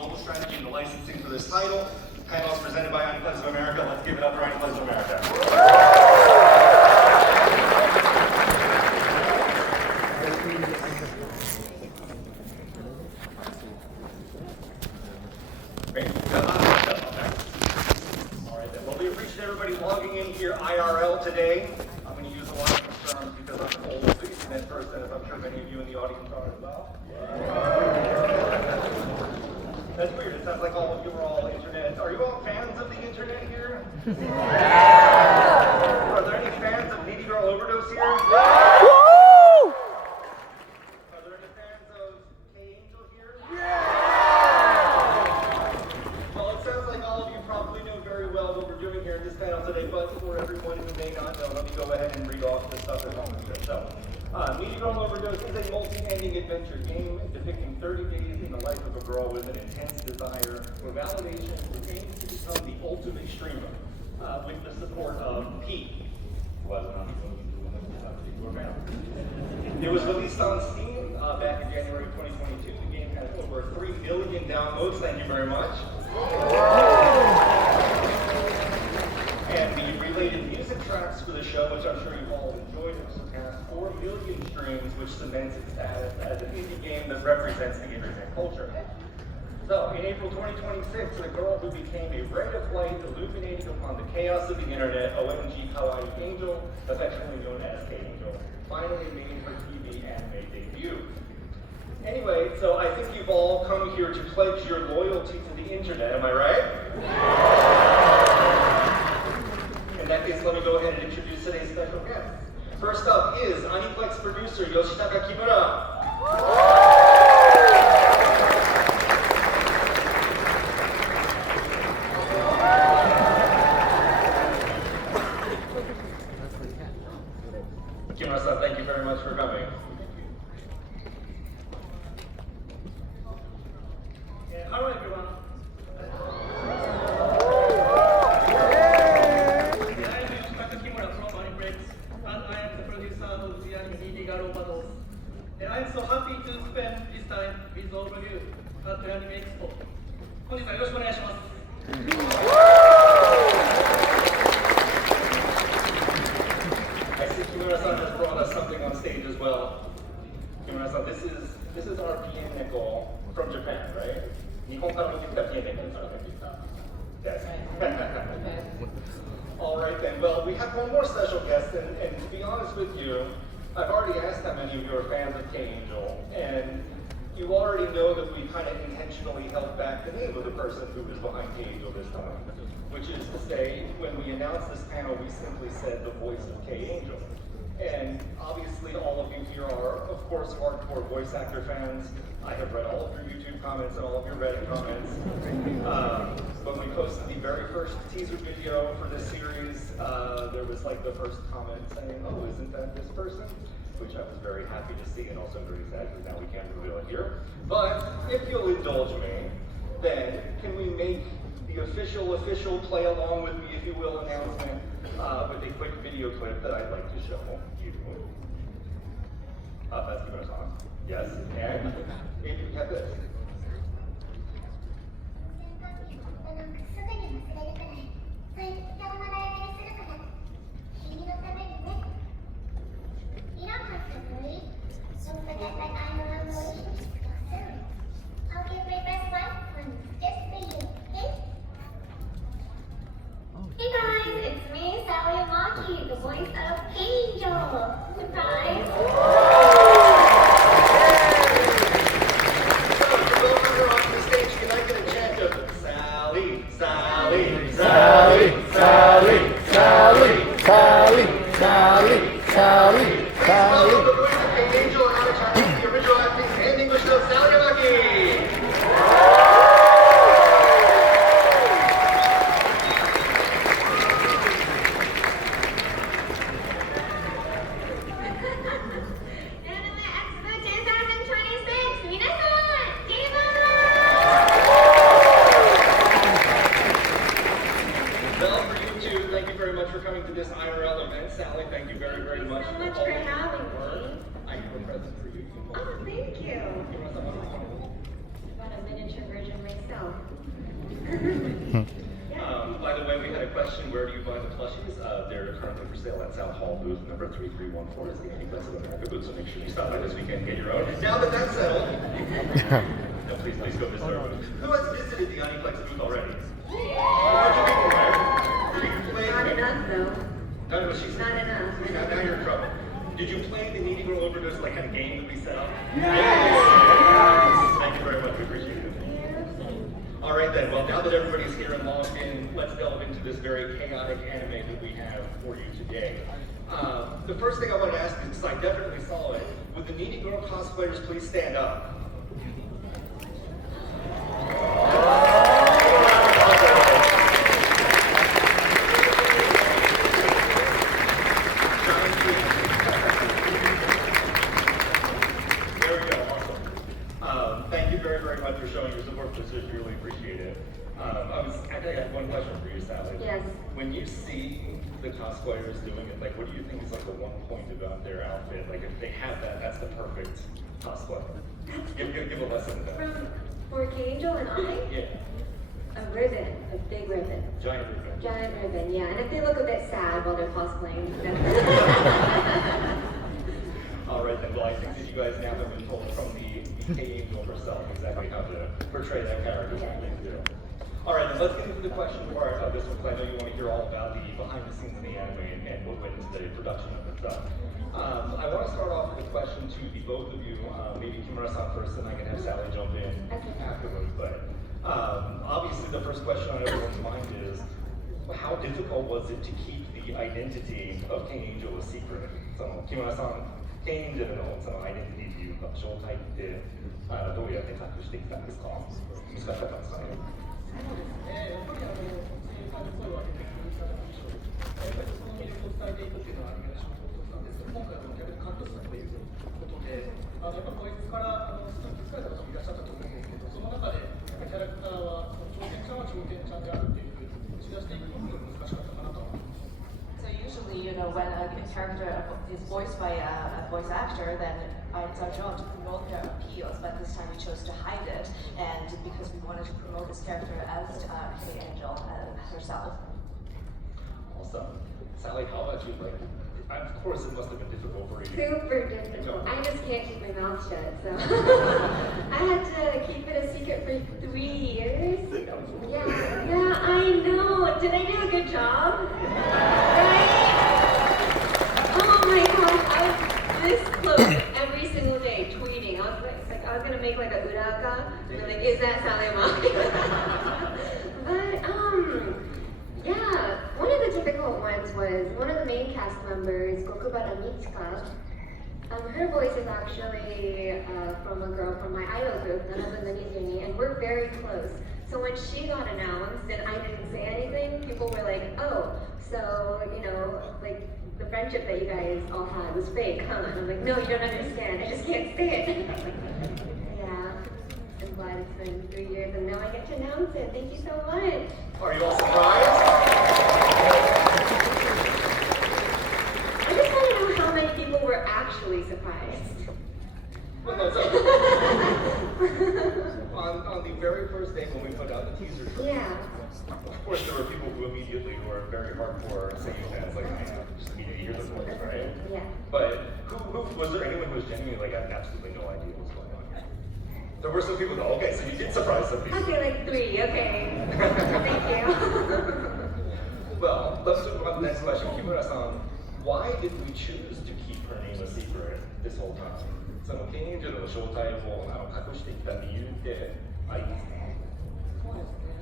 global strategy and the licensing for this title. Panel is presented by Aniplex of America. Let's give it up for Aniplex of America. Great. All right, then. Well, we appreciate everybody logging in here IRL today. I'm going to use a lot of terms because I'm an old internet person, as I'm sure many of you in the audience are as well. That's weird. It sounds like all of you are all internet. Are you all fans of the internet here? Are there any fans of Needy Girl Overdose here? Woo! Are there any fans of K-Angel here? Well, it sounds like all of you probably know very well what we're doing here in this panel today, but for everyone who may not know, let me go ahead and read off the stuff at home. So, Needy Girl Overdose is a multi-ending adventure game depicting 30 days in the life of a girl with an intense desire for validation who aims to become the ultimate streamer with the support of Pete, who has an particular panel. It was released on Steam back in January 2022. The game has over 3 million downloads. Thank you very much. And the related music tracks for the show, which I'm sure you've all enjoyed, have surpassed 4 million streams, which cements its status as an indie game that represents the internet culture. So, in April 2026, the girl who became a ray of light illuminating upon the chaos of the internet, OMG Kawaii Angel, affectionately known as K-Angel, finally made her TV anime debut. Anyway, so I think you've all come here to pledge your loyalty to the internet, am I right? In that case, let me go ahead and introduce today's special guest. First up is Aniplex producer Yoshitaka Kimura. Kimura-san, thank you very much for coming. Hello everyone. I am Yoshitaka Kimura from Aniplex, and I am the producer of the anime Needy Girl Overdose. And I am so happy to spend this time with all of you at the Anime Expo. 本日はよろしくお願いします。I see Kimura-san has brought us something on stage as well. Kimura-san, this is our pianeko from Japan, right? 日本から持ってきたピアネコですからね。Yes. All right then. Well, we have one more special guest, and to be honest with you, I've already asked how many of you are fans of K-Angel, and you already know that we kind of intentionally held back the name of the person who is behind K-Angel this time, which is to say, when we announced this panel, we simply said the voice of K-Angel. And obviously all of you here are, of course, hardcore voice actor fans. I have read all of your YouTube comments and all of your Reddit comments. When we posted the very first teaser video for this series, there was like the first comment saying, oh, isn't that this person? Which I was very happy to see and also very sad because now we can't reveal it here. But if you'll indulge me, then can we make the official play along with me, if you will, announcement with a quick video clip that I'd like to show you. That's Kimura-san. Yes, and maybe we have this. By the way, we had a question, where do you buy the plushies? They're currently for sale at South Hall booth number 3314. It's the Aniplex of America booth, so make sure you stop by this weekend and get your own. Now that that's settled, no, please go visit our booth. Who has visited the Aniplex booth already? Not enough, though. Not what she said. Not enough. Now you're in trouble. Did you play the Needy Girl Overdose like a game that we set up? Yes! Thank you very much. We appreciate it. All right then. Well, now that everybody's here and logged in, let's delve into this very chaotic anime that we have for you today. The first thing I want to ask is, because I definitely saw it, would the Needy Girl cosplayers please stand up? Thank you very, very much for showing your support for this. We really appreciate it. I have one question for you, Sally. Yes. When you see the cosplayers doing it, like, what do you think is like the one point about their outfit? Like, if they have that, that's the perfect cosplay. Give a lesson to that. For K-Angel and I? Yeah. A ribbon, a big ribbon. Giant ribbon. Giant ribbon, yeah. And if they look a bit sad while they're cosplaying, then... All right, then. Well, I think that you guys now have been told from the K-Angel herself exactly how to portray that character. Yeah. All right, then let's get into the question part of this one, because I know you want to hear all about the behind the scenes in the anime and what went into the production of it. I want to start off with a question to the both of you. Maybe Kimura-san first, and I can have Sally jump in afterwards. But obviously, the first question on everyone's mind is, how difficult was it to keep the identity of K-Angel a secret? So, Kimura-san, K-Angelのそのアイデンティティというか正体ってどうやって隠してきたんですか？難しかったんですかね？やっぱり声優さんに声を上げてくれた印象で、その魅力を伝えていくっていうのはアニメの仕事なんですけど、今回は逆にカットしたということで、やっぱこいつからストック疲れた方もいらっしゃったと思うんですけど、その中でキャラクターは頂点ちゃんは頂点ちゃんであるっていうふうに打ち出していくのが難しかったかなと思います。So usually, when a character is voiced by a voice actor, then it's our job to promote their appeals, but this time we chose to hide it, and because we wanted to promote this character as K-Angel herself. Awesome. Sally, how about you? Like, of course it must have been difficult for you. Super difficult. I just can't keep my mouth shut, so... I had to keep it a secret for 3 years. Yeah, I know. Did I do a good job? Right? Oh my gosh, I was this close every single day tweeting. I was gonna make like a uraka. Like, is that Sally Amaki? But yeah, one of the difficult ones was one of the main cast members, Gokubara Mitsuka. Her voice is actually from a girl from my idol group, Nanabu Nanizumi, and we're very close. So when she got announced and I didn't say anything, people were like, oh, so, like, the friendship that you guys all had was fake, huh? And I'm like, no, you don't understand, I just can't say it. Yeah, I'm glad it's been 3 years and now I get to announce it. Thank you so much. Are you all surprised? I just want to know how many people were actually surprised. Well, no, so, on the very first day when we put out the teaser trailer, Yeah. of course there were people who immediately were very hardcore Seiyu fans, like, just need to hear the voice, right? Yeah. But who was there anyone who was genuinely like, I had absolutely no idea what was going on? There were some people that, okay, so you did surprise some people. I'd say like 3, okay. Thank you. Well, let's move on to the next question. Kimura-san, why did we choose to keep her name a secret this whole time? そのK-Angelの正体を隠してきた理由ってありますか？そうですね。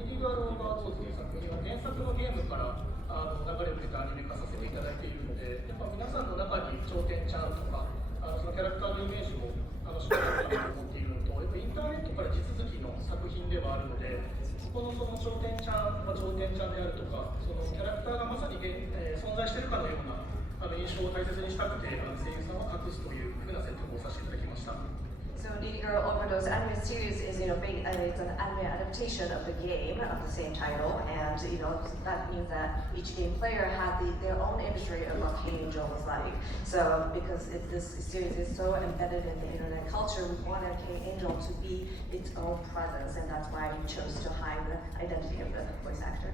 ニディガール・オーバードーズという作品は原作のゲームから流れを受けてアニメ化させていただいているので、やっぱ皆さんの中に頂点ちゃんとかそのキャラクターのイメージをしっかりと思っているのと、やっぱインターネットから地続きの作品ではあるので、そこの頂点ちゃんは頂点ちゃんであるとか、そのキャラクターがまさに、存在しているかのような印象を大切にしたくて、声優さんは隠すというふうな設定をさせていただきました。So Needy Girl Overdose anime series is, it's an anime adaptation of the game of the same title, and that means that each game player had their own imagery of what K-Angel was like. So because this series is so embedded in the internet culture, we wanted K-Angel to be its own presence, and that's why we chose to hide identity of the voice actor.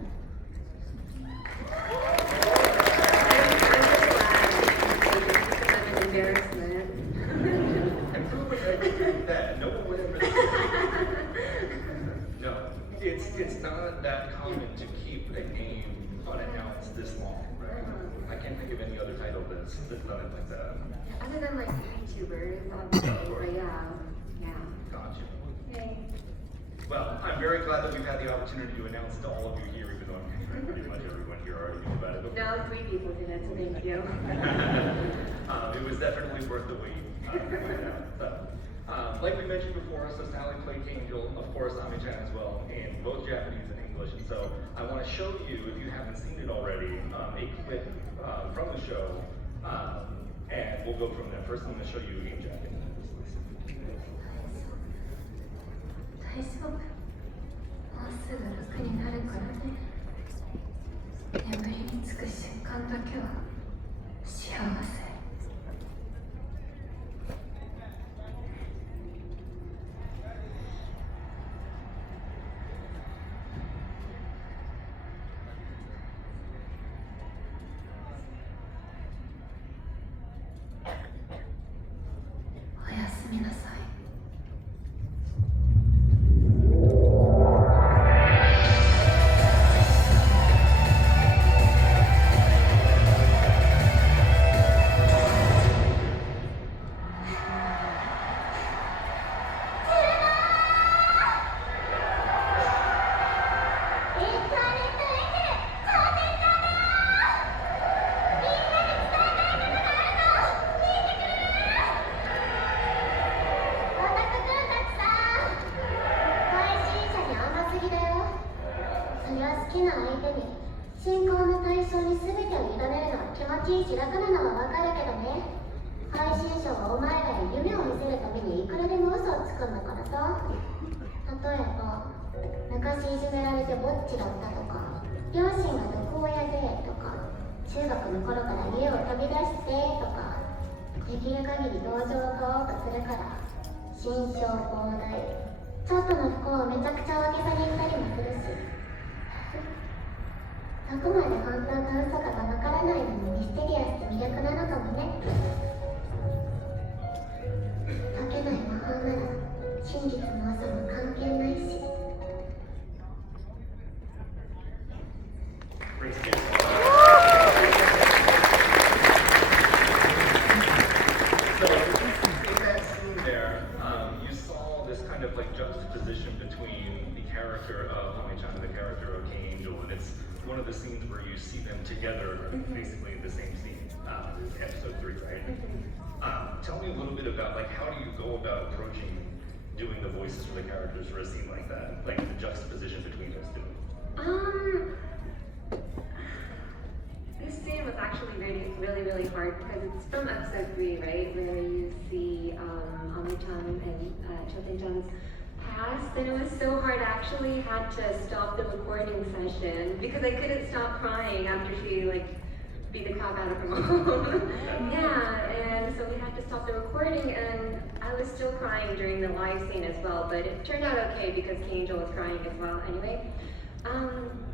I'm embarrassment. And who would ever think that? No one would ever think that. No, it's not that common to keep a name unannounced this long, right? I can't think of any other title that's done it like that. Other than like YouTubers, obviously, but yeah. Gotcha. Yay. Well, I'm very glad that we've had the opportunity to announce to all of you here, even though I'm sure pretty much everyone here already knew about it. But No, 3 people did it, so thank you. it was definitely worth the wait. Like we mentioned before, so Sally played Angel, of course, Ami-chan as well, in both Japanese and English. And so I want to show you, if you haven't seen it already, a clip from the show, and we'll go from there. First, I'm going to show you in Japanese. 大丈夫。もうすぐ楽になるからね。眠りにつく瞬間だけは幸せ。おやすみなさい。好きな相手に信仰の対象に全てを委ねるのは気持ちいいし楽なのはわかるけどね。配信者はお前らに夢を見せるためにいくらでも嘘をつくんだからさ。例えば昔いじめられてぼっちだったとか、両親が毒親でとか、中学の頃から家を飛び出してとか、できる限り同情を買おうとするから心象膨大、ちょっとの不幸をめちゃくちゃ大げさに言ったりもするし、どこまで本当か嘘かがわからないのにミステリアスで魅力なのかもね。解けない魔法なら真実も嘘も関係ないし。So in that scene there, you saw this kind of like juxtaposition between the character of Ami-chan and the character of K-Angel, and it's one of the scenes where you see them together, basically in the same scene. Episode 3, right? Tell me a little bit about like how do you go about approaching doing the voices for the characters for a scene like that, like the juxtaposition between those two. This scene was actually really hard because it's from episode 3, right, where you see Ami-chan and Choten-chan's past, and it was so hard. I actually had to stop the recording session because I couldn't stop crying after she like beat the crap out of her mom. Yeah, and so we had to stop the recording, and I was still crying during the live scene as well, but it turned out okay because K-Angel was crying as well anyway.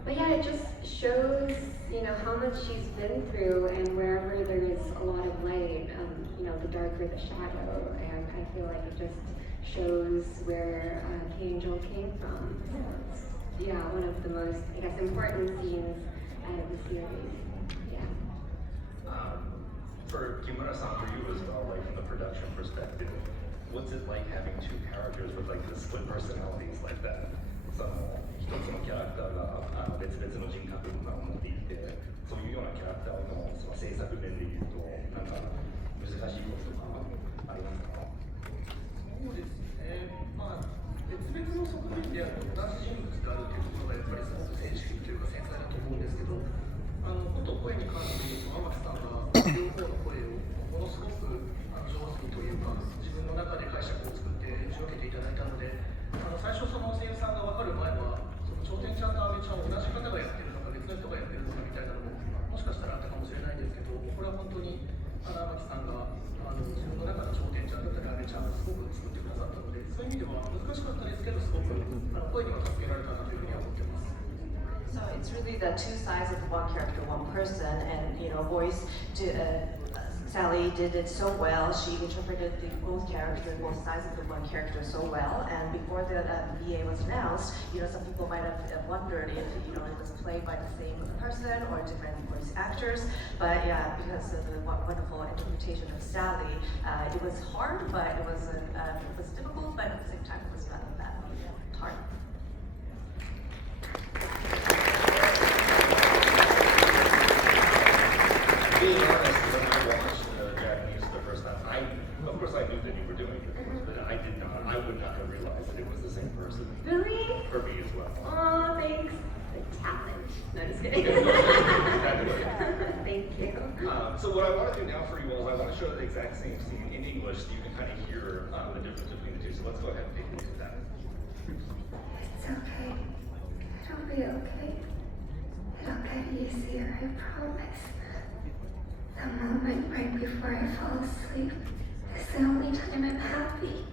But yeah, it just shows, you know, how much she's been through, and wherever there is a lot of light, you know, the darker the shadow, and I feel like it just shows where K-Angel came from. So it's, yeah, one of the most, I guess, important scenes out of the series. Yeah. For Kimura-san, for you as well, like from the production perspective, what's it like having two characters with like the split personalities like that? その一つのキャラクターが別々の人格を持っていて、そういうようなキャラクターのその制作面でいうと、なんか難しいこととかありますか？そうですね。まあ別々の側面である同じ人物であるということがやっぱりすごくセンシティブというか繊細だと思うんですけど、こと声に関して言うと天木さんが両方の声をものすごく上手にというか自分の中で解釈を作って打ち分けていただいたので。最初その声優さんが分かる前はその頂点ちゃんと阿部ちゃんを同じ方がやってるのか別の人がやってるのかみたいなのももしかしたらあったかもしれないんですけど、これは本当に天木さんが自分の中の頂点ちゃんだったり阿部ちゃんをすごく作ってくださったので、そういう意味では難しかったですけどすごく声には助けられたなというふうには思ってます。really the two sides of one character, one person, and voice to Sally did it so well. She interpreted both characters, both sides of the one character so well. And before the VA was announced, some people might have wondered if it was played by the same person or different voice actors. But yeah, because of the wonderful interpretation of Sally, it was hard, but it was difficult, but at the same time, it was not that hard. Being honest, when I watched Japanese the first time, of course I knew that you were doing it, but I would not have realized that it was the same person. Really? For me as well. Oh, thanks. The talent. No, just kidding. Thank you. So what I want to do now for you all is I want to show the exact same scene in English so you can kind of hear the difference between the two. So let's go ahead and take a look at that. It's okay. It'll be okay. It'll get easier, I promise. The moment right before I fall asleep is the only time I'm happy.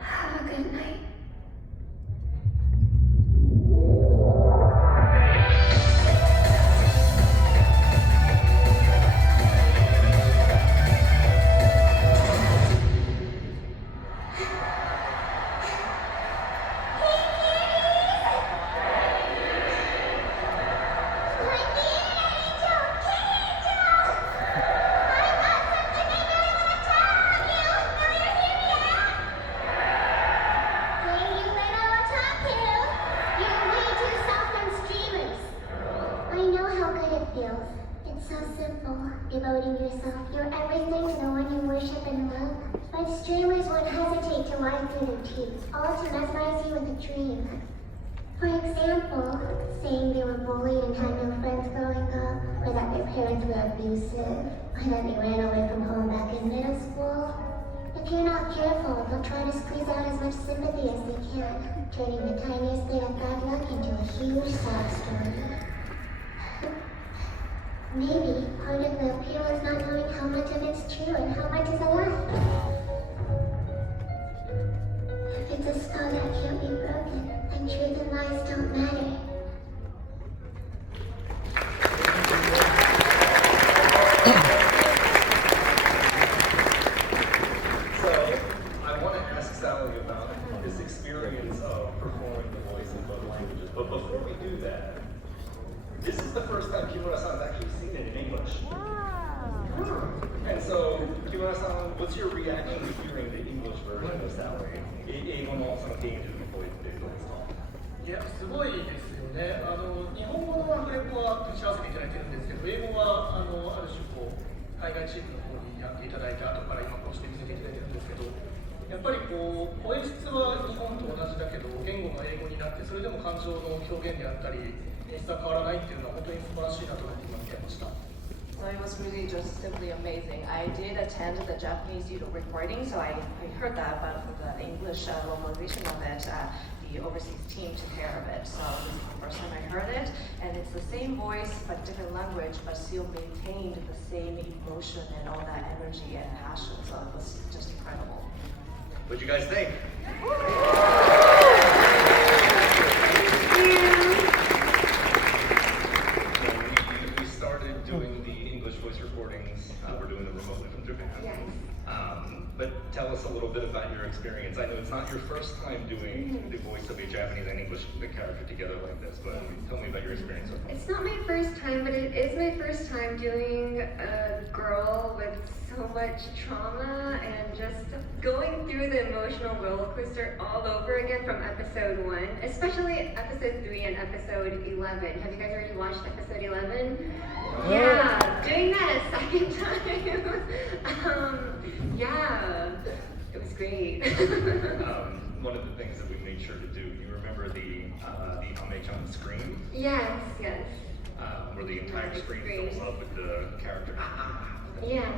Have a good night. It's so simple, devoting yourself, your everything to the one you worship and love. But streamers won't hesitate to lie through their teeth, all to mesmerize you with a dream. For example, saying they were bullied and had no friends growing up, or that their parents were abusive, or that they ran away from home back in middle school. If you're not careful, they'll try to squeeze out as much sympathy as they can, turning the tiniest bit of bad luck into a huge sad story. Maybe part of the appeal is not knowing how much of it's true and how much is a lie. If it's a spell that can't be broken, then truth and lies don't matter. So, I want to ask Sally about this experience of performing the voice in both languages. But before we do that, this is the first time Kimura-san's actually seen it in English. And so, Kimura-san, what's your reaction to hearing the English version of Sally? 英語のその現実の声ってどうですか？いや、すごいですよね。日本語のアフレコは打ち合わせていただいてるんですけど、英語はある種海外チームの方にやっていただいて、後から今こうして見せていただいてるんですけど、やっぱり声質は日本と同じだけど、言語が英語になって、それでも感情の表現であったり、演出は変わらないっていうのは本当に素晴らしいなと思って今見てました。So it was really just simply amazing. I did attend the Japanese recording, so I heard that, but for the English localization of it, the overseas team took care of it. So this is the first time I heard it, and it's the same voice but different language, but still maintained the same emotion and all that energy and passion. So it was just incredible. What do you guys think? We started doing the English voice recordings. We're doing them remotely from Japan. Yes. But tell us a little bit about your experience. I know it's not your first time doing the voice of a Japanese and English character together like this, but tell me about your experience so far. It's not my first time, but it is my first time doing a girl with so much trauma and just going through the emotional roller coaster all over again from episode 1, especially episode 3 and episode 11. Have you guys already watched episode 11? Yeah, doing that a second time. Yeah, it was great. One of the things that we made sure to do, you remember the Ame-chan scream? Yes. Where the entire screen fills up with the character. Yeah.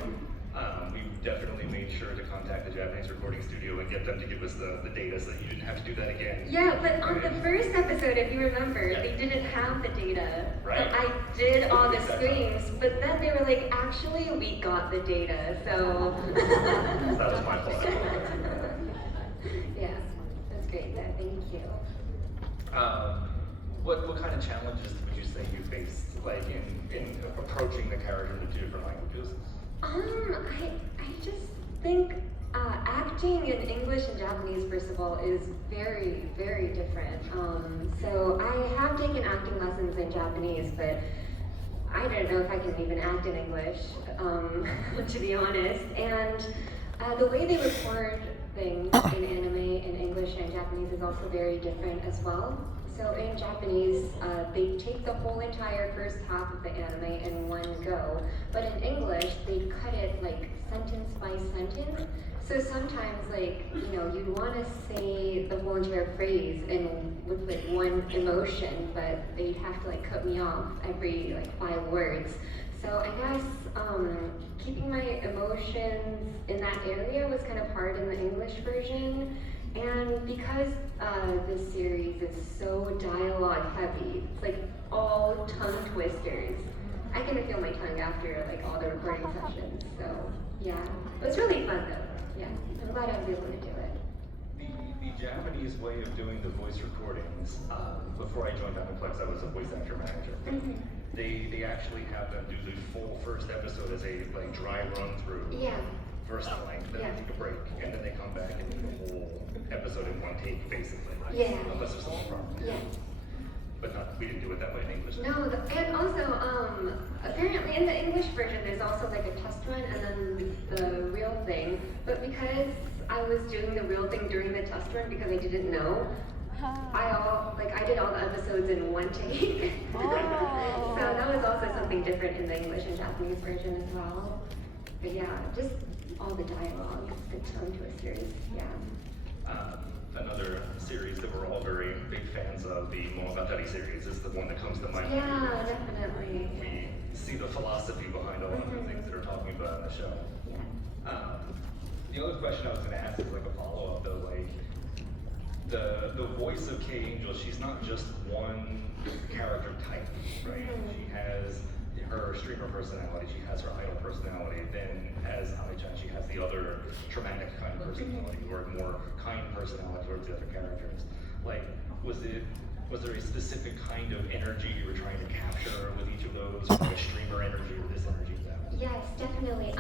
We definitely made sure to contact the Japanese recording studio and get them to give us the data so that you didn't have to do that again. Yeah, but on the first episode, if you remember, Yeah. they didn't have the data. Right. And I did all the Exactly. screens, but then they were like, actually, we got the data, so. That was my fault. Yeah, that's great. Yeah, thank you. What kind of challenges would you say you faced, like in approaching the character in the two different languages? I just think acting in English and Japanese, first of all, is very, very different. So I have taken acting lessons in Japanese, but I don't know if I can even act in English, to be honest. And the way they record things in anime in English and Japanese is also very different as well. So in Japanese, they take the whole entire first half of the anime in one go, but in English, they cut it like sentence by sentence. So sometimes, like, you know, you'd want to say the whole entire phrase with like one emotion, but they'd have to like cut me off every like 5 words. So I guess keeping my emotions in that area was kind of hard in the English version. And because this series is so dialogue heavy, it's like all tongue twisters. I can feel my tongue after like all the recording sessions. So yeah, it was really fun though. Yeah, I'm glad I was able to do it. The Japanese way of doing the voice recordings, before I joined Aniplex, I was a voice actor manager. They actually have them do the full first episode as a like dry run through. Yeah. First length, then Yeah. they take a break, and then they come back and do the whole episode in one take, basically. Yeah. Unless there's a long problem. Yeah. But we didn't do it that way in English. No, and also, apparently in the English version, there's also like a test run and then the real thing. But because I was doing the real thing during the test run because I didn't know, I did all the episodes in one take. So that was also something different in the English and Japanese version as well. But yeah, just all the dialogue, the tongue twisters, yeah. Another series that we're all very big fans of, the Monogatari series, is the one that comes to mind. Yeah, definitely. We see the philosophy behind a lot of the things that are talking about in the show. Yeah. The other question I was going to ask is like a follow-up though, like the voice of Kay Angel, she's not just one character type, right? She has her streamer personality, she has her idol personality, then as Ami-chan, she has the other traumatic kind of personality, or more kind personality towards the other characters. Like, was there a specific kind of energy you were trying to capture with each of those, or like a streamer energy or this energy or that? Yes, definitely.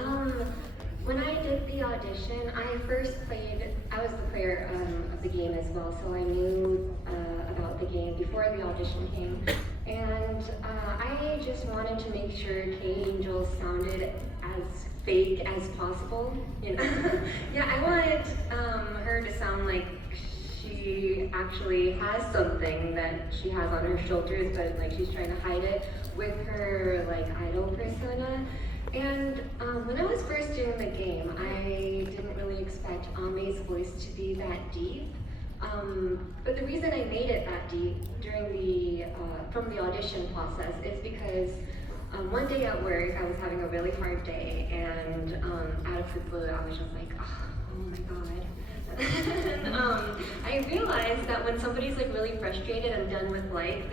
When I did the audition, I was the player of the game as well, so I knew about the game before the audition came. And I just wanted to make sure Kay Angel sounded as fake as possible, you know? Yeah, I wanted her to sound like she actually has something that she has on her shoulders, but like she's trying to hide it with her like idol persona. And when I was first doing the game, I didn't really expect Ame's voice to be that deep. But the reason I made it that deep during from the audition process is because one day at work, I was having a really hard day, and out of the blue, I was just like, oh my god. And I realized that when somebody's like really frustrated and done with life,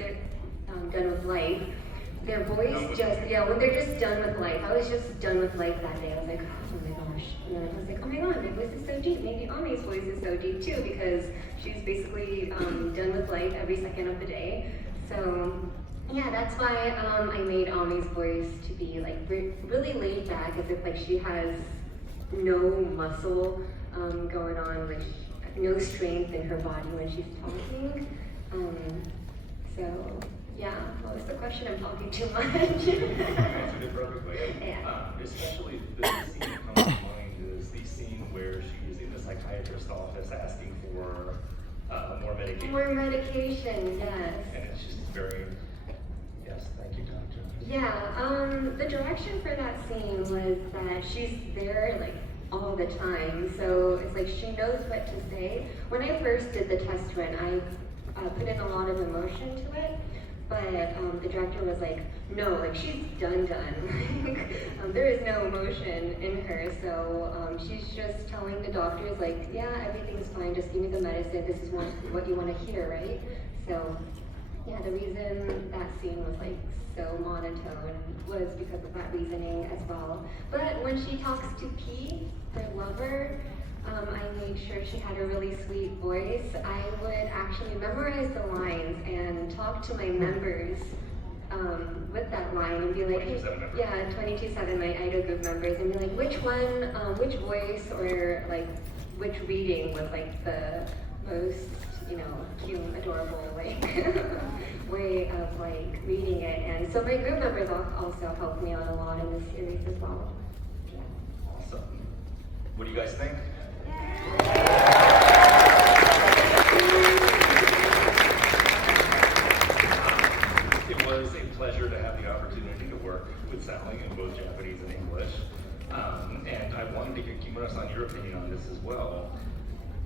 their voice when they're just done with life. I was just done with life that day. I was like, oh my gosh. And then I was like, oh my god, my voice is so deep. Maybe Ami's voice is so deep too, because she's basically done with life every second of the day. So yeah, that's why I made Ami's voice to be like really laid back, as if like she has no muscle going on, like no strength in her body when she's talking. So yeah, what was the question? I'm talking too much. You answered it perfectly. Yeah. Especially the scene that comes to mind is the scene where she is in the psychiatrist's office asking for more medication. More medication, yes. And it's just very, yes, thank you, doctor. Yeah, the direction for that scene was that she's there like all the time, so it's like she knows what to say. When I first did the test run, I put in a lot of emotion to it, But the director was like, no, like she's done. There is no emotion in her, so she's just telling the doctors like, yeah, everything's fine, just give me the medicine, this is what you want to hear, right? So yeah, the reason that scene was like so monotone was because of that reasoning as well. But when she talks to P, her lover, I made sure she had a really sweet voice. I would actually memorize the lines and talk to my members with that line and be like, hey, 22/7, my idol group members, and be like, which one, which voice or like which reading was like the most, you know, cute, adorable, like way of like reading it. And so my group members also helped me out a lot in this series as well. Yeah. Awesome. What do you guys think? It was a pleasure to have the opportunity to work with Sally in both Japanese and English. And I wanted to get Kimura-san your opinion on this as well.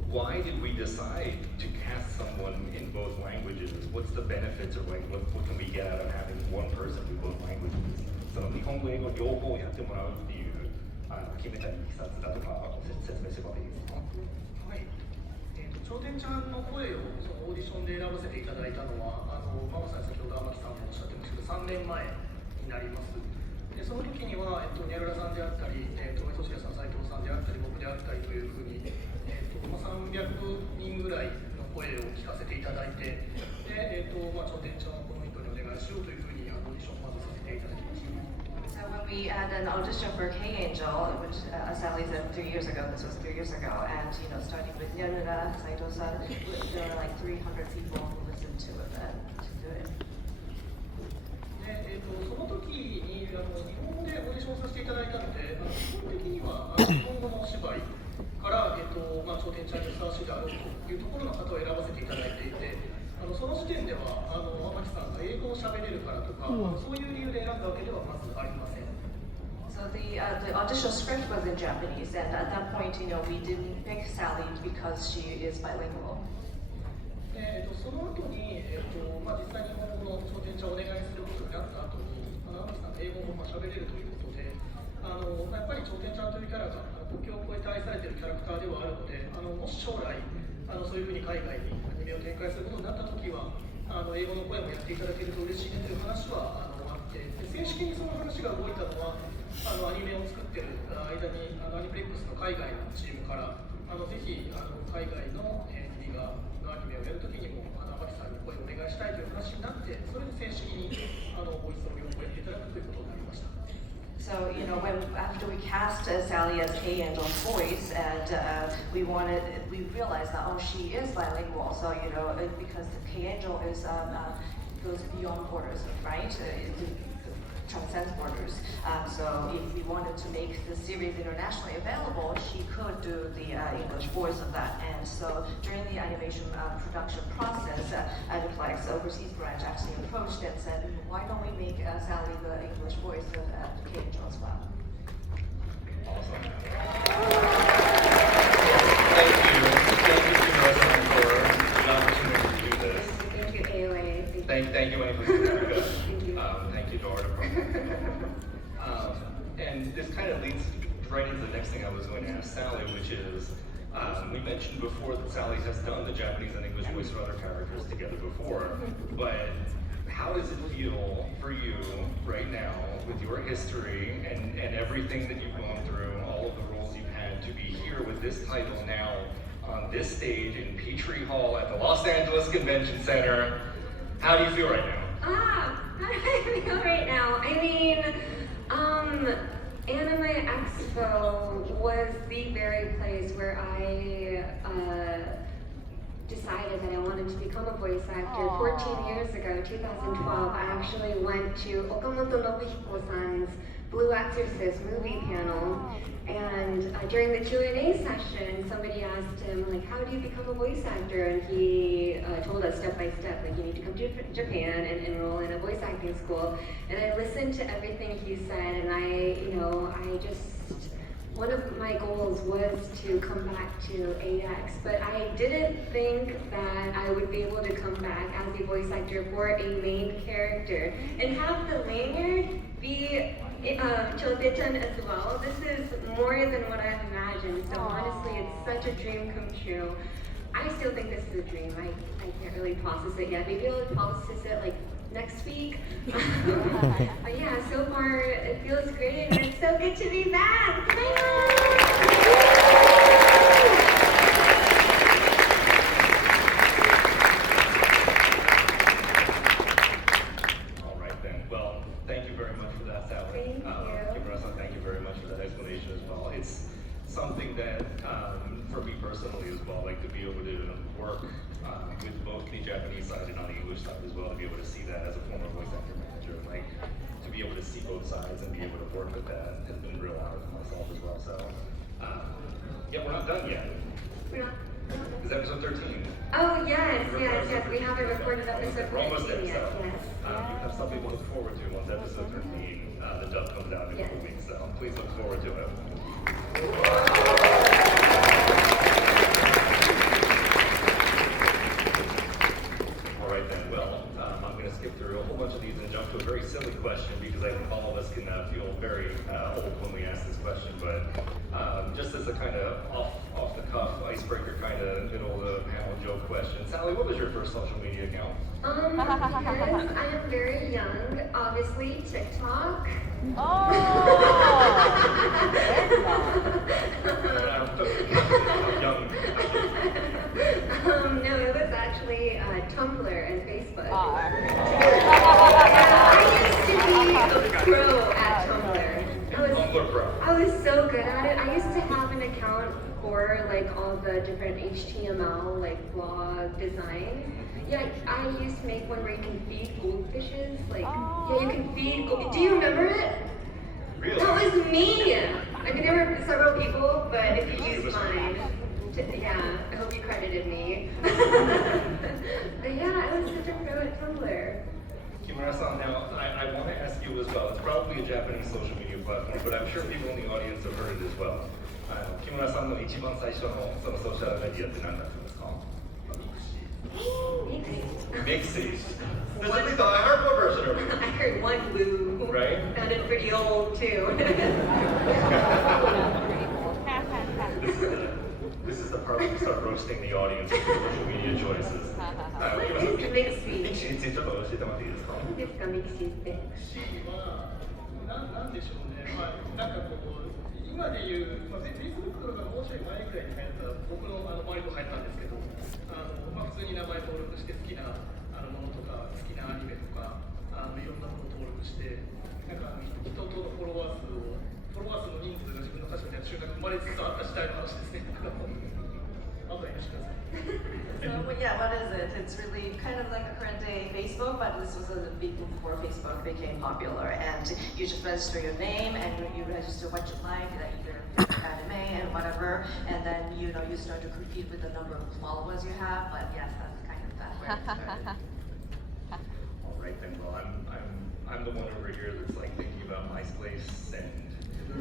Why did we decide to cast someone in both languages? What's the benefits or like what can we get out of having one person do both languages? その日本語英語両方やってもらうっていう決めたいきさつだとか説明すればいいですか？はい。頂点ちゃんの声をそのオーディションで選ばせていただいたのは、ママさん先ほど天木さんもおっしゃってましたけど、3年前になります。でその時にはニャルラさんであったり、戸上俊也さん、斉藤さんであったり、僕であったりというふうに。300人ぐらいの声を聞かせていただいて、で、頂点ちゃんをこの人にお願いしようというふうにオーディションをまずさせていただきました。So when we had an audition for K-Angel, which Sally said 3 years ago, this was 3 years ago, and you know, starting with Nyarura, Saito-san, there were like 300 people who listened to it. で、その時に日本語でオーディションさせていただいたので、基本的には日本語のお芝居から、頂点ちゃんにふさわしいであろうというところの方を選ばせていただいていて、その時点では天木さんが英語を喋れるからとか、そういう理由で選んだわけではまずありません。So the audition script was in Japanese, and at that point, you know, we didn't pick Sally because she is bilingual. その後に、実際に日本語の頂点ちゃんをお願いすることになった後に、天木さんが英語も喋れるということで、やっぱり頂点ちゃんというキャラが国境を越えて愛されているキャラクターではあるので、もし将来そういうふうに海外にアニメを展開することになった時は英語の声もやっていただけると嬉しいねという話はあって、正式にその話が動いたのはアニメを作ってる間にアニプレックスの海外のチームからぜひ海外のリガのアニメをやるときにも天木さんに声をお願いしたいという話になって、それで正式にボイスを両方やっていただくということになりました。So, you know, after we cast Sally as K-Angel's voice, and we realized that, oh, she is bilingual, so, you know, because K-Angel goes beyond borders, right? It transcends borders. So if we wanted to make the series internationally available, she could do the English voice of that. And so during the animation production process, Aniplex Overseas Branch actually approached and said, why don't we make Sally the English voice of K-Angel as well? Awesome. Thank you, Kimura-san, for the opportunity to do this. Thank you, AOA. Thank you, Aniplex. Thank you, Dora. And this kind of leads right into the next thing I was going to ask Sally, which is, we mentioned before that Sally has done the Japanese and English voice of other characters together before, but how does it feel for you right now with your history and everything that you've gone through, all of the roles you've had, to be here with this title now on this stage in Petrie Hall at the Los Angeles Convention Center? How do you feel right now? How do I feel right now? I mean, Anime Expo was the very place where I decided that I wanted to become a voice actor. 14 years ago, 2012, I actually went to Okamoto Nobuhiko-san's Blue Exorcist movie panel, and during the Q&A session, somebody asked him, like, how do you become a voice actor? And he told us step by step, like, you need to come to Japan and enroll in a voice acting school. And I listened to everything he said, and I just one of my goals was to come back to AX, but I didn't think that I would be able to come back as a voice actor for a main character and have the lanyard be Chobye-chan as well. This is more than what I've imagined, so honestly, it's such a dream come true. I still think this is a dream. I can't really process it yet. Maybe I'll process it like next week. But yeah, so far it feels great and it's so good to be back. All right then. Well, thank you very much for that, Sally. Thank you. Kimura-san, thank you very much for that explanation as well. It's something that, for me personally as well, like to be able to work with both the Japanese side and on the English side as well, to be able to see that as a former voice actor manager, like to be able to see both sides and be able to work with that has been a real honor for myself as well. So, yeah, we're not done yet. We're not. It's episode 13. Oh yes. We haven't recorded episode We're almost 13 there, yet. so Yes. you have something to look forward to once episode 13, the dub comes out in a couple weeks. So please look forward to it. All right then. Well, I'm going to skip through a whole bunch of these and jump to a very silly question because I think all of us can feel very old when we ask this question. But just as a kind of off the cuff icebreaker kind of middle of the panel joke question, Sally, what was your first social media account? Because I am very young, obviously TikTok. Young. No, it was actually Tumblr and Facebook. I used to be a pro at Tumblr. Tumblr pro. I was so good at it. I used to have an account for like all the different HTML like blog design. Yeah, I used to make one where you can feed goldfishes. Like, yeah, you can feed gold. Do you remember it? Really? That was me. I mean, there were several people, but if you used mine, yeah, I hope you credited me. But yeah, I was such a pro at Tumblr. Kimura-san, now I want to ask you as well. It's probably a Japanese social media platform, but I'm sure people in the audience have heard it as well. Kimura-san の一番最初のそのソーシャルメディアって何だったんですか？ Mixie. There's at least I heard one version of it. I heard one woo. Right? Sounded pretty old too. This is the part where we start roasting the audience with social media choices. What is Mixie? ミキシーについてちょっと教えてもらっていいですか？何ですか、ミキシーって。 C はなんでしょうね、なんかこう今で言う、Facebook とかもうちょい前ぐらいに流行った僕の周りと流行ったんですけど、普通に名前登録して好きなものとか好きなアニメとかいろんなものを登録してなんか人とのフォロワー数の人数が自分の価値みたいな習慣が生まれつつあった時代の話ですね。あとはよろしください。 So yeah, what is it? It's really kind of like a current day Facebook, but this was a big before Facebook became popular. And you just register your name and you register what you like, either anime and whatever, and then you start to compete with the number of followers you have. But yes, that's kind of that where it started. All right then. Well, I'm the one over here that's like thinking about MySpace and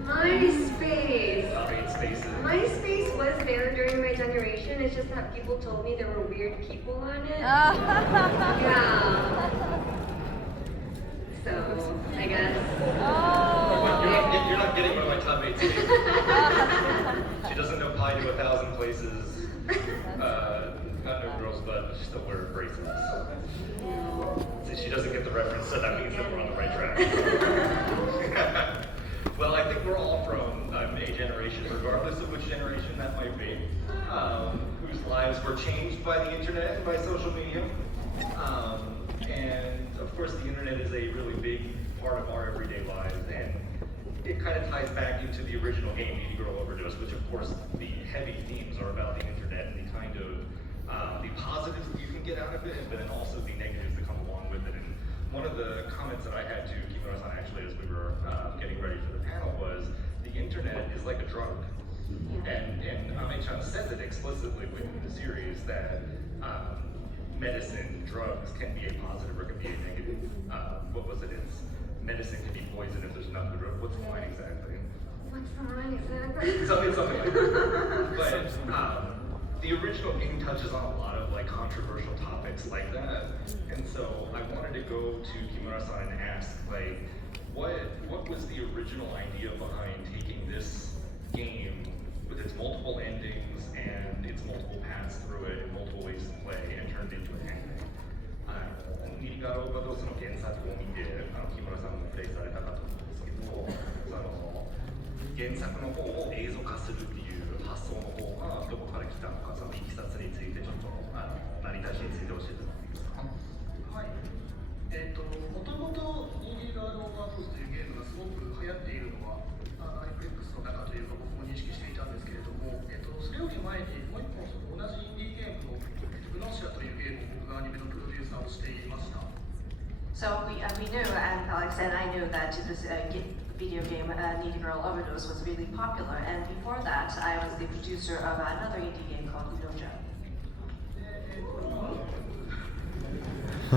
MySpace. trade spaces. MySpace was there during my generation. It's just that people told me there were weird people on it. Ah. Yeah. So, I guess. You're not getting one of my top 8 names. She doesn't know Pi to 1,000 places. Not no girls, but she still wear braces. So she doesn't get the reference, so that means that we're on the right track. Well, I think we're all from a generation, regardless of which generation that might be, whose lives were changed by the internet and by social media. And of course, the internet is a really big part of our everyday lives, and it kind of ties back into the original game, Needy Girl Overdose, which of course the heavy themes are about the internet and the kind of the positives that you can get out of it, but then also the negatives that come along with it. And one of the comments that I had to Kimura-san actually as we were getting ready for the panel was the internet is like a drug. And Ame-chan says it explicitly within the series that medicine, drugs can be a positive or can be a negative. What was it? It's medicine can be poison if there's enough of it. What's the line exactly? What's the line exactly? Something like that. But the original game touches on a lot of like controversial topics like that, and so I wanted to go to Kimura-san and ask, like, what was the original idea behind taking this game with its multiple endings and its multiple paths through it and multiple ways to play and turned into an anime? ニリガロバドスの原作を見て木村さんもプレイされたかと思うんですけど、原作の方を映像化するっていう発想の方がどこから来たのか、そのいきさつについてちょっと成り立ちについて教えてもらっていいですか？はい。もともとニーリーガード・オーバードーズというゲームがすごく流行っているのはアイプレックスの中というか僕も認識していたんですけれども、それより前にもう一本同じインディーゲームのグノーシアというゲームを僕がアニメのプロデューサーをしていました。So we knew, and Alex and I knew that this video game, Needy Girl Overdose, was really popular. And before that, I was the producer of another indie game called Unoja. イ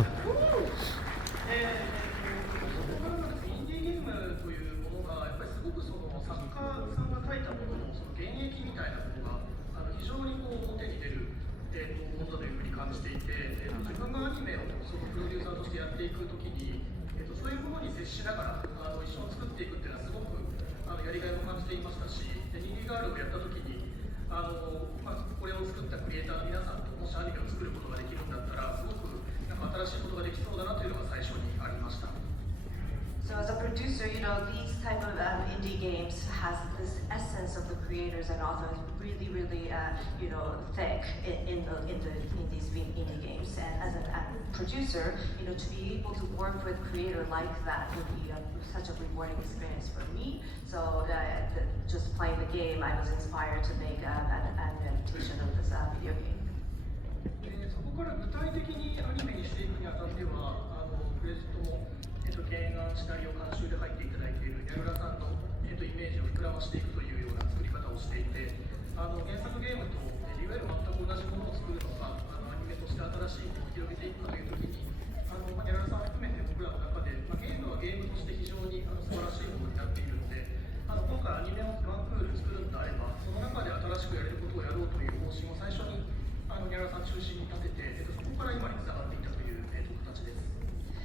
ンディーゲームというものがやっぱりすごくその作家さんが書いたもののその原液みたいなものが非常にこう表に出るものだというふうに感じていて、自分がアニメをそのプロデューサーとしてやっていくときに、そういうものに接しながら一緒に作っていくっていうのはすごくやりがいを感じていましたし、ニーリーガールをやったときにこれを作ったクリエイターの皆さんともしアニメを作ることができるんだったらすごく新しいことができそうだなというのが最初にありました。So as a producer, these type of indie games has this essence of the creators and authors really, really, thick in these indie games. And as a producer, to be able to work with a creator like that would be such a rewarding experience for me. So just playing the game, I was inspired to make an adaptation of this video game. そこから具体的にアニメにしていくにあたっては、クレジットも原案シナリオ監修で入っていただいているニャルラさんの、イメージを膨らましていくというような作り方をしていて、原作ゲームといわゆる全く同じものを作るのか、アニメとして新しいものを広げていくかというときに、ニャルラさんを含めて僕らの中で、ゲームはゲームとして非常に素晴らしいものになっているので、今回アニメをワンクール作るのであれば、その中で新しくやれることをやろうという方針を最初にニャルラさん中心に立てて、そこから今につながっていったという形です。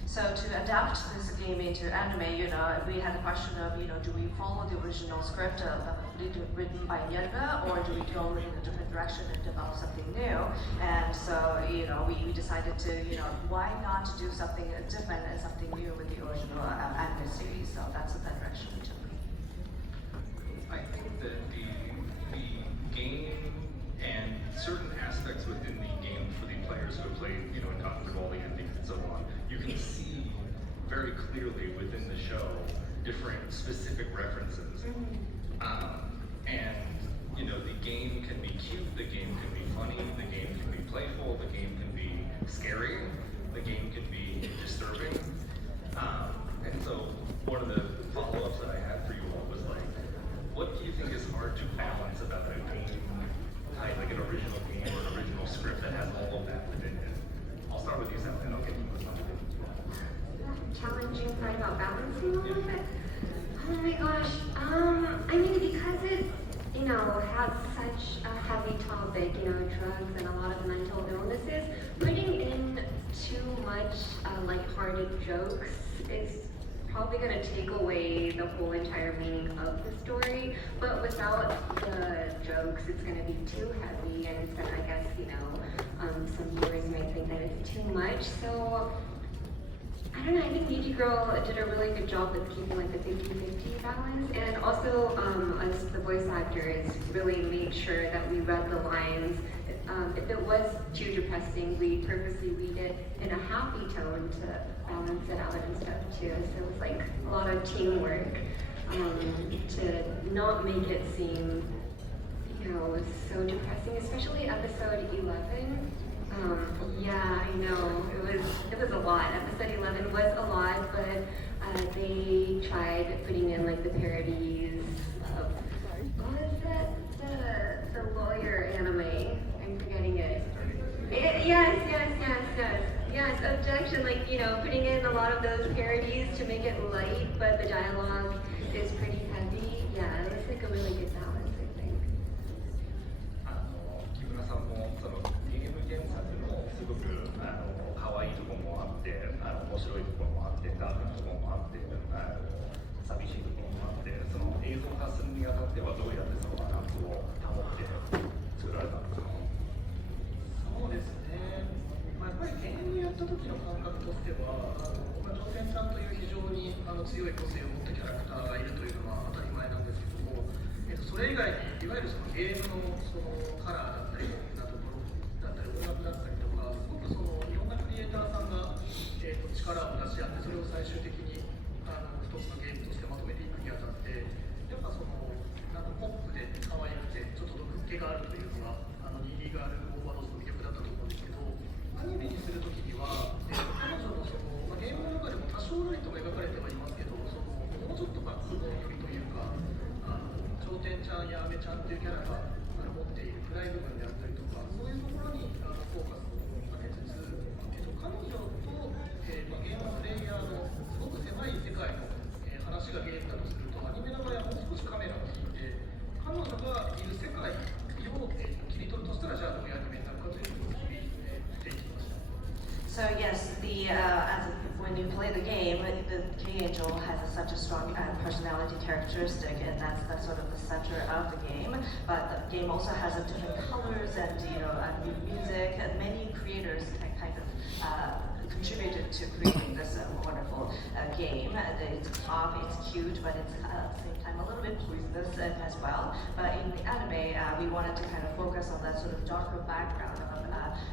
So to adapt this game into anime, we had the question of, do we follow the original script written by Yerga, or do we go in a different direction and develop something new? And so, we decided to, why not do something different and something new with the original anime series? So that's the direction we took. I think that the game and certain aspects within the game for the players who have played, and gone through all the endings and so on, you can see very clearly within the show different specific references. And the game can be cute, the game can be funny, the game can be playful, the game can be scary, the game can be disturbing. And so one of the follow-ups that I had for you all was like, what do you think is hard to balance about a game, like an original game or an original script that has all of that within it? I'll start with you, Sally, and I'll get you with something. Challenging part about balancing a little bit. Oh my gosh. Because it, has such a heavy topic, drugs and a lot of mental illnesses, putting in too much lighthearted jokes is probably going to take away the whole entire meaning of the story. But without the jokes, it's going to be too heavy, and it's going to, I guess, some viewers might think that it's too much. So I don't know, I think Needy Girl did a really good job with keeping the 50-50 balance, and also us, the voice actors, really made sure that we read the lines. If it was too depressing, we purposely read it in a happy tone to balance it out and stuff too. So it was a lot of teamwork to not make it seem, so depressing, especially episode 11. Yeah, I know, it was a lot. Episode 11 was a lot, but they tried putting in the parodies of, what was that, the lawyer anime? I'm forgetting it. Yes, Objection, putting in a lot of those parodies to make it light, but the dialogue is pretty heavy. yeah, it was like a really good balance, I think. 木村さんもそのゲーム原作のすごく可愛いところもあって面白いところもあってダークなところもあって寂しいところもあってその映像化するにあたってはどうやってそのバランスを保って作られたんですか？そうですね、やっぱりゲームやった時の感覚としては挑戦ちゃんという非常に強い個性を持ったキャラクターがいるというのは当たり前なんですけども、それ以外にいわゆるそのゲームのそのカラーだったりなところだったり音楽だったりとかすごくそのいろんなクリエイターさんが、力を出し合ってそれを最終的に一つのゲームとしてまとめていくにあたってやっぱそのポップで可愛くてちょっと毒気があるというのがニーリーガールオーバードーズの魅力だったと思うんですけど、アニメにするときには、彼女のその、ゲームの中でも多少ライトが描かれてはいますけど、そのもうちょっとバックボーン寄りというか、頂点ちゃんやアメちゃんっていうキャラが持っている暗い部分であったりとか、そういうところにフォーカスを当てつつ、彼女と、ゲームのプレイヤーのすごく狭い世界の、話がゲームだとすると、アニメの場合はもう少しカメラを引いて、彼女がいる世界を、切り取るとしたら、じゃあどういうアニメになるかというのを見ていきました。So yes, when you play the game, the K-Angel has such a strong personality characteristic, and that's sort of the center of the game. But the game also has different colors and new music, and many creators kind of contributed to creating this wonderful game. It's pop, it's cute, but it's at the same time a little bit poisonous as well. But in the anime, we wanted to kind of focus on that sort of darker background of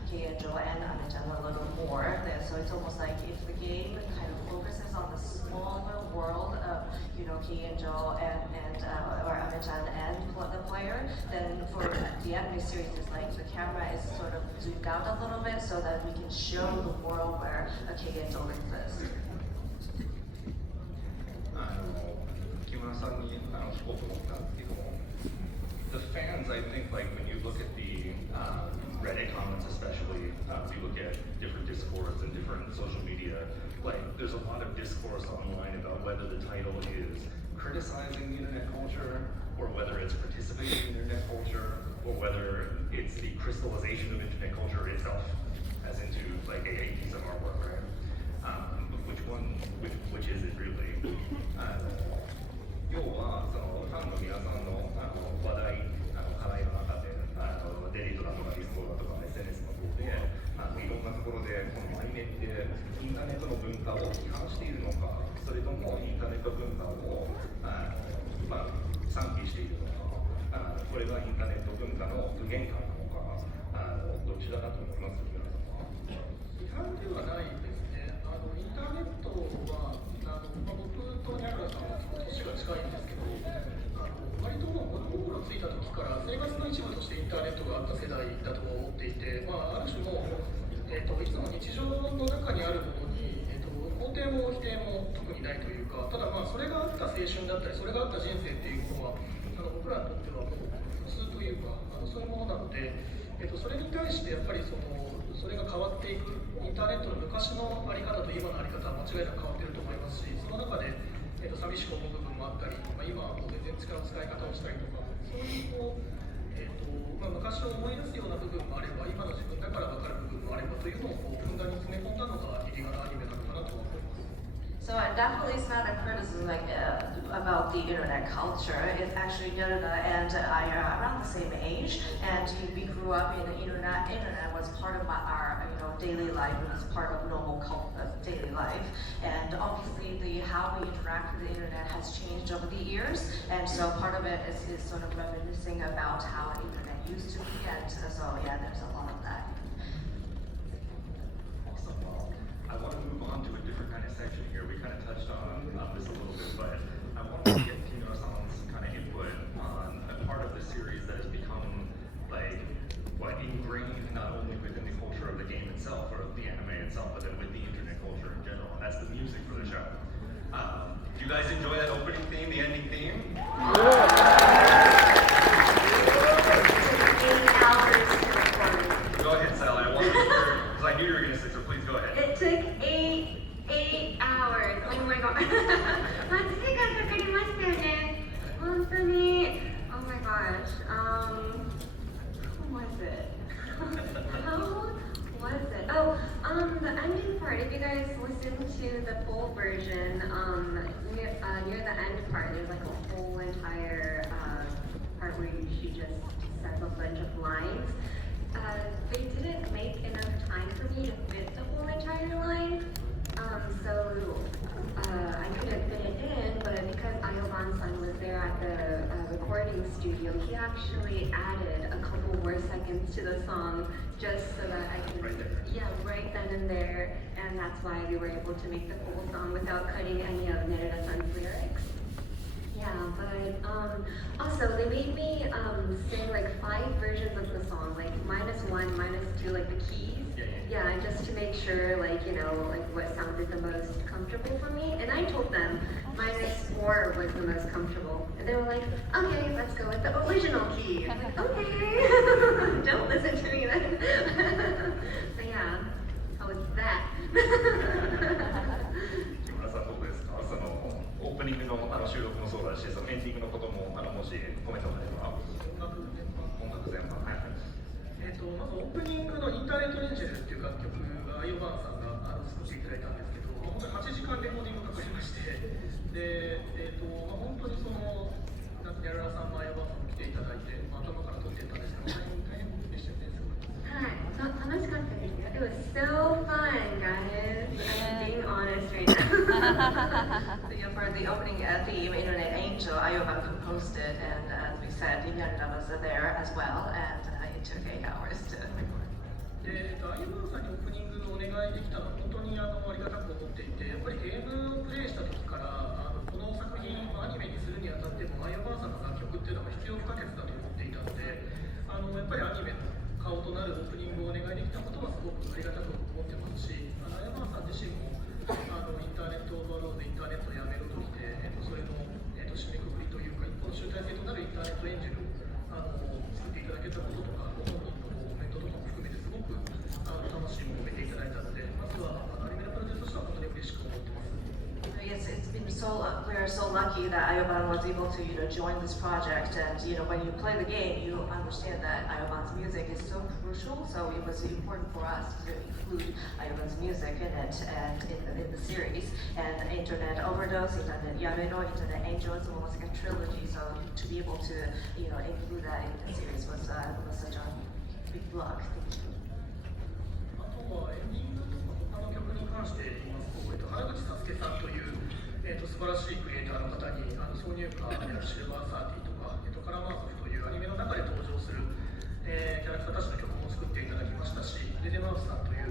K-Angel and Ame-chan a little more. So it's almost like if the game kind of focuses on the smaller world of K-Angel and or Ame-chan and the player, then for the anime series, it's like the camera is sort of zoomed out a little bit so that we can show the world where a K-Angel exists. 木村さんに聞こうと思ったんですけども The fans, I think, like when you look at the Reddit comments especially, you look at different discourse and different social media, like there's a lot of discourse online about whether the title is criticizing the internet culture or whether it's participating in internet culture or whether it's the crystallization of internet culture itself as into like a piece of artwork, right? Which is it really? 要はそのファンの皆さんの話題課題の中でデリートだとかディスコードだとか SNS の方でいろんなところでこのアニメってインターネットの文化を批判しているのかそれともインターネット文化を賛美しているのかこれがインターネット文化の具現化なのかどちらだと思いますか？批判ではないですね。インターネットは僕とニャルラさんは年が近いんですけど、割ともう物心ついた時から生活の一部としてインターネットがあった世代だと思っていて、ある種の、いつも日常の中にあるものに、肯定も否定も特にないというか、ただそれがあった青春だったり、それがあった人生っていうものは、僕らにとってはもう普通というか、そういうものなので、それに対してやっぱりそれが変わっていく、インターネットの昔のあり方と今のあり方は間違いなく変わっていると思いますし、その中で、寂しく思う部分もあったり、今はもう全然力の使い方をしたりとか、そういう昔を思い出すような部分もあれば、今の自分だから分かる部分もあればというのをふんだんに詰め込んだのがリリガのアニメなのかなと思います。So definitely it's not a criticism about the internet culture. It's actually Yoruna and I are around the same age, and we grew up in the internet. Internet was part of our daily life. It was part of normal daily life, and obviously how we interact with the internet has changed over the years. And so part of it is sort of reminiscing about how the internet used to be. And so yeah, there's a lot of that. Awesome. Well, I want to move on to a different kind of section here. We kind of touched on this a little bit, but I wanted to get Kino-san's kind of input on a part of the series that has become ingrained not only within the culture of the game itself or the anime itself, but then with the internet culture in general, and that's the music for the show. Do you guys enjoy that opening theme, the ending theme? 8 hours to record. Go ahead, Sally. I want to hear, because I knew you were going to say, so please go ahead. It took 8 hours. Oh my god. 8時間かかりましたよね。本当に。part, if you guys listen to the full version, near the end part, there's like a whole entire part where she just says a bunch of lines. They didn't make enough time for me to fit the whole entire line, so I couldn't fit it in, but because Ayoban-san was there at the recording studio, he actually added a couple more seconds to the song just so that I can, right then and there, and that's why we were able to make the full song without cutting any of Nereda-san's lyrics. Yeah, but also they made me sing like 5 versions of the song, like -1, -2, like the keys. Yeah, just to make sure, like, you know, like what sounded the most comfortable for me. And I told them -4 was the most comfortable. And they were like, okay, let's go with the original key. I'm like, okay, don't listen to me then. So yeah, how was that? 木村さんどうですか？そのオープニングの収録もそうだし、そのエンディングのことももしコメントがあれば。音楽全般。はい。まずオープニングのインターネットエンジェルっていう楽曲がアイオバーンさんが作っていただいたんですけど、本当に8時間レコーディングかかりまして、で、本当にその、ギャララさんもアイオバーンさんも来ていただいて、頭から撮っていったんですけど、大変でしたよね、すごい。はい、楽しかったですよ。It was so fun, guys. I'm being honest right now. So, yeah, for the opening theme, Internet Angel, Ayoban composed it, and as we said, Inyarita was there as well, and it took 8 hours to record. で、アイオバーンさんにオープニングをお願いできたのは本当にありがたく思っていて、やっぱりゲームをプレイした時からこの作品をアニメにするにあたってもアイオバーンさんの楽曲っていうのが必要不可欠だと思っていたので、やっぱりアニメの顔となるオープニングをお願いできたことはすごくありがたく思ってますし、アイオバーンさん自身もインターネットオーバーロード、インターネットやメロときて、それの、締めくくりというか、一本集大成となるインターネットエンジェルを作っていただけたこととか、ご本人のコメントとかも含めてすごく魂も込めていただいたので、まずはアニメのプロデュースとしては本当に嬉しく思ってます。Yes, it's been we are so lucky that Ayoban was able to, join this project. And, when you play the game, you understand that Ayoban's music is so crucial. So it was important for us to include Ayoban's music in it and in the series. And Internet Overdose, Internet Yameno, Internet Angel is almost like a trilogy. So to be able to, include that in the series was such a big luck. Thank you. あとはエンディングとか他の曲に関して言いますと、原口さすけさんという、素晴らしいクリエイターの方に挿入歌であるシルバーサーティとか、カラマーゾフというアニメの中で登場する、キャラクターたちの曲も作っていただきましたし、デデマウスさんという、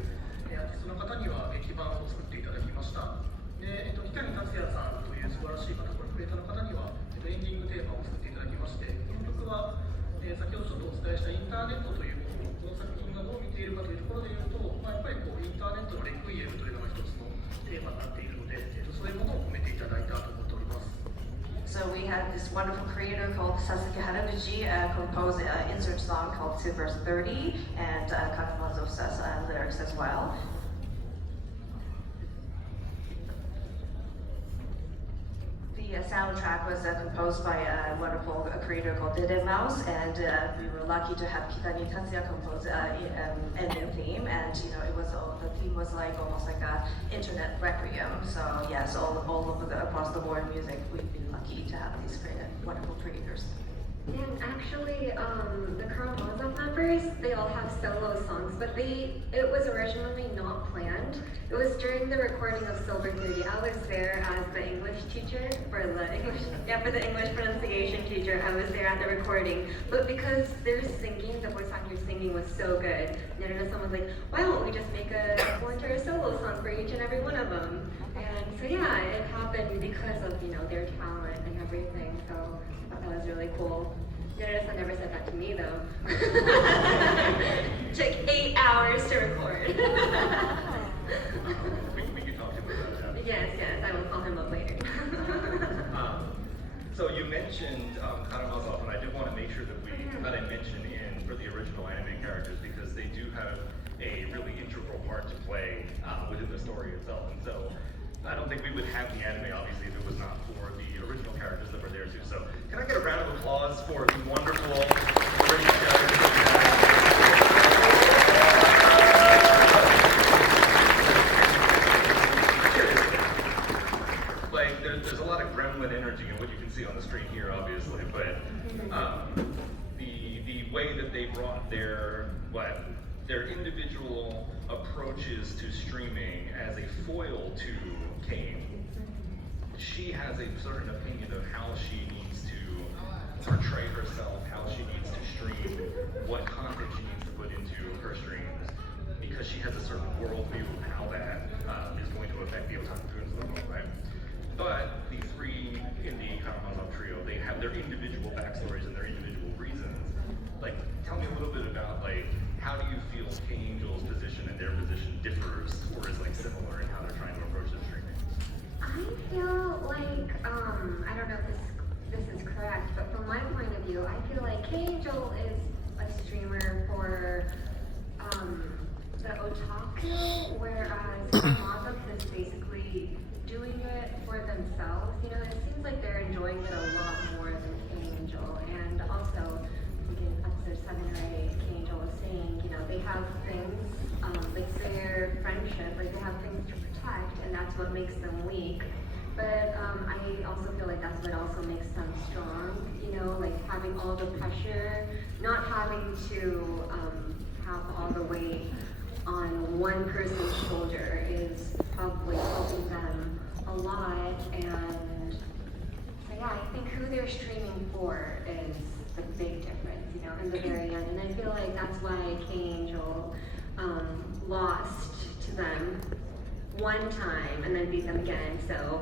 アーティストの方には劇版を作っていただきました。で、北谷達也さんという素晴らしい方、これクリエイターの方には、エンディングテーマを作っていただきまして、この曲は、先ほどちょっとお伝えしたインターネットというものをこの作品がどう見ているかというところでいうと、やっぱりインターネットのレクイエムというのが一つのテーマになっているので、そういうものを込めていただいたと思っております。So we had this wonderful creator called Sasuke Haraguchi compose an insert song called Super 30 and Kakamazov's lyrics as well. The soundtrack was composed by a wonderful creator called Dede Mouse, and we were lucky to have Kitani Tatsuya compose ending theme, and it was the theme was like almost like a internet requiem. So yes, all over across the board music, we've been lucky to have these wonderful creators. And actually, the Karamazov members, they all have solo songs, but it was originally not planned. It was during the recording of Silver 30. I was there as the English teacher for the English pronunciation teacher. I was there at the recording, but because their singing, the voice actor singing was so good, Nereda-san was like, why don't we just make a whole entire solo song for each and every one of them? And so yeah, it happened because of their talent and everything. So that was really cool. Nereda-san never said that to me though. Took 8 hours to record. we can talk to him about that. Yes, I will call him up later. So you mentioned Karamazov, and I did want to make sure that I mention in for the original anime characters, because they do have a really integral part to play within the story itself. And so I don't think we would have the anime, obviously, if it was not for the original characters that were there too. So can I get a round of applause for the wonderful original characters that we have? the way that they brought their individual approaches to streaming as a foil to Kane. She has a certain opinion of how she needs to portray herself, how she needs to stream, what content she needs to put into her streams, because she has a certain worldview of how that is going to affect the otakus of the world, right? But the three in the Karamazov trio, they have their individual backstories and their individual reasons. Like, tell me a little bit about, like, how do you feel K-Angel's position and their position differs or is, like, similar in how they're trying to approach the streaming? I feel like, I don't know if this is correct, but from my point of view, I feel like K-Angel is a streamer for the otaku, whereas Karamazov is basically doing it for themselves. You know, it seems like they're enjoying it a lot more than K-Angel. And also, I think in episode 7 or 8, K-Angel was saying, you know, they have things, like their friendship, like they have things to protect, and that's what makes them weak. But I also feel like that's what also makes them strong, you know, like having all the pressure, not having to have all the weight on one person's shoulder is probably helping them a lot. And so yeah, I think who they're streaming for is the big difference, you know, in the very end. And I feel like that's why K-Angel lost to them one time and then beat them again, so.